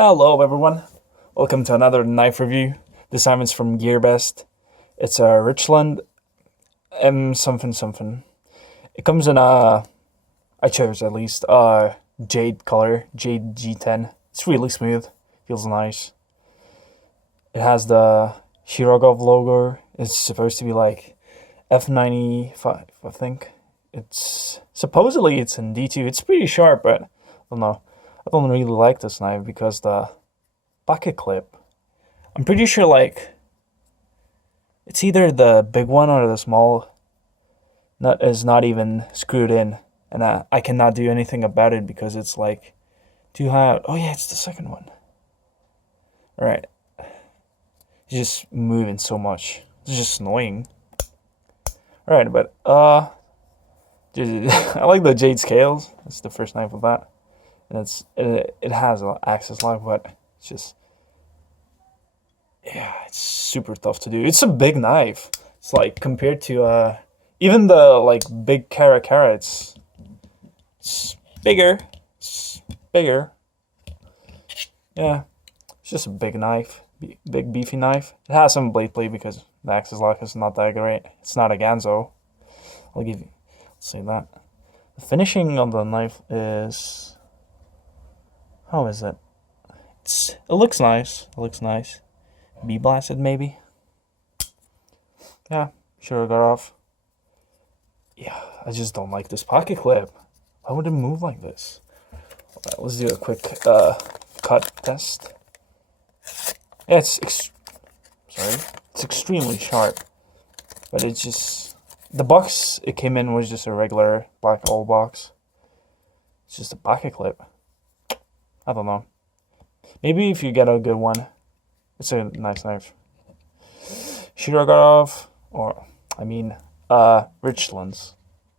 Hello everyone, welcome to another knife review. This time it's from GearBest. It's a Richland M something something. It comes in I chose at least, jade color, jade G10. It's really smooth, feels nice. It has the Shirogorov logo. It's supposed to be like F95, I think. Supposedly it's in D2. It's pretty sharp, but I don't know. I don't really like this knife because the pocket clip, I'm pretty sure like it's either the big one or the small nut is not even screwed in, and I cannot do anything about it because it's like too high out. Oh yeah, it's the second one. All right, it's just moving so much. It's just annoying. All right, but I like the jade scales. It's the first knife of that. And it has an axis lock, but it's just, yeah, it's super tough to do. It's a big knife. It's like compared to even the like big Cara, it's bigger. It's bigger. Yeah, it's just a big knife, big beefy knife. It has some blade play because the axis lock is not that great. It's not a Ganzo. Let's say that. The finishing on the knife is, how is it? It looks nice. It looks nice. Be blasted maybe. Yeah, Shirogorov. Yeah, I just don't like this pocket clip. Why would it move like this? Alright, let's do a quick cut test. Yeah, it's extremely sharp, but it's just the box it came in was just a regular black old box. It's just a pocket clip. I don't know. Maybe if you get a good one, it's a nice knife. Shirogorov, or I mean, Richlands.